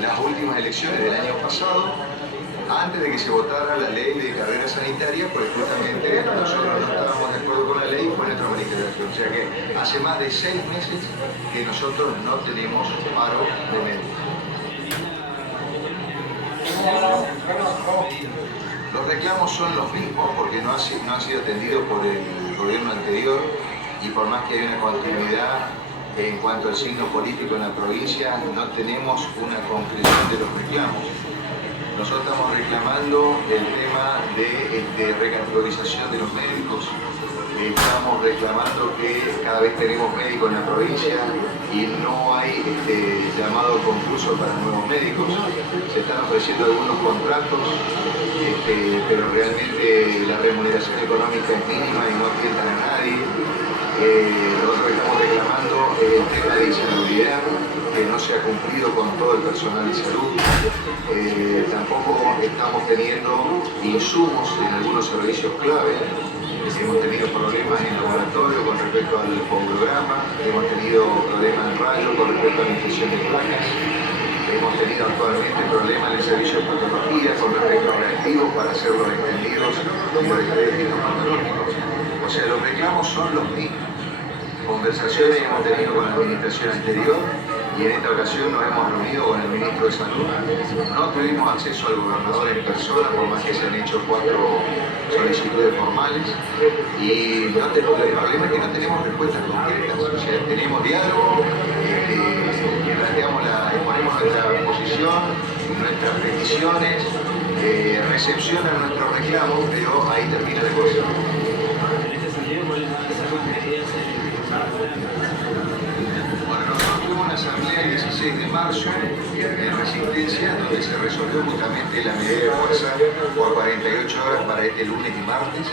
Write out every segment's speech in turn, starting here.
las últimas elecciones del año pasado, antes de que se votara la ley de carrera sanitaria, pues justamente nosotros no estábamos de acuerdo con la ley y fue nuestra manifestación. O sea que hace más de 6 meses que nosotros no tenemos paro de médicos. Los reclamos son los mismos porque no han sido atendidos por el gobierno anterior y por más que haya una continuidad en cuanto al signo político en la provincia, no tenemos una concreción de los reclamos. Nosotros estamos reclamando el tema de recategorización de los médicos. Estamos reclamando que cada vez tenemos médicos en la provincia y no hay llamado concurso para nuevos médicos. Se están ofreciendo algunos contratos, pero realmente la remuneración económica es mínima y no atiendan a nadie. Nosotros estamos reclamando el tema de insalubridad, que no se ha cumplido con todo el personal de salud. Tampoco estamos teniendo insumos en algunos servicios clave. Hemos tenido problemas en el laboratorio con respecto al fonograma, hemos tenido problemas en rayo con respecto a la infección de placas, hemos tenido actualmente problemas en el servicio de patología con respecto a reactivos para hacerlos extendidos y los créditos patológicos. O sea, los reclamos son los mismos. Conversaciones hemos tenido con la administración anterior y en esta ocasión nos hemos reunido con el ministro de Salud. No tuvimos acceso al gobernador en persona, por más que se han hecho 4 solicitudes formales. Y el problema es que no tenemos respuestas concretas. O sea, tenemos diálogo, exponemos nuestra posición, nuestras peticiones, recepcionan nuestros reclamos, pero ahí termina la cosa. Bueno, nosotros tuvimos una asamblea el 16 de marzo en Resistencia, donde se resolvió justamente la medida de fuerza por 48 horas para este lunes y martes,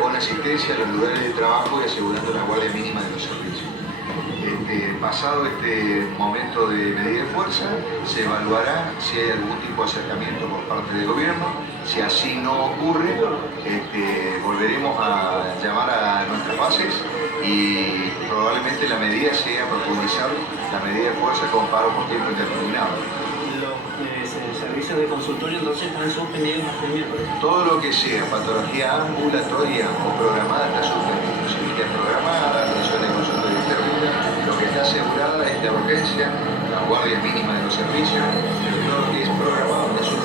con asistencia a los lugares de trabajo y asegurando la guardia mínima de los servicios. Pasado este momento de medida de fuerza, se evaluará si hay algún tipo de acercamiento por parte del gobierno. Si así no ocurre, volveremos a llamar a nuestras bases y probablemente la medida sea profundizar la medida de fuerza con paro por tiempo indeterminado. Los servicios de consultorio entonces están suspendidos hasta el miércoles. Todo lo que sea patología ambulatoria o programada está suspendido. Cirugía programada, atención de consultorio interno. Lo que está asegurada es la urgencia, la guardia mínima de los servicios, pero todo lo que es programado está suspendido.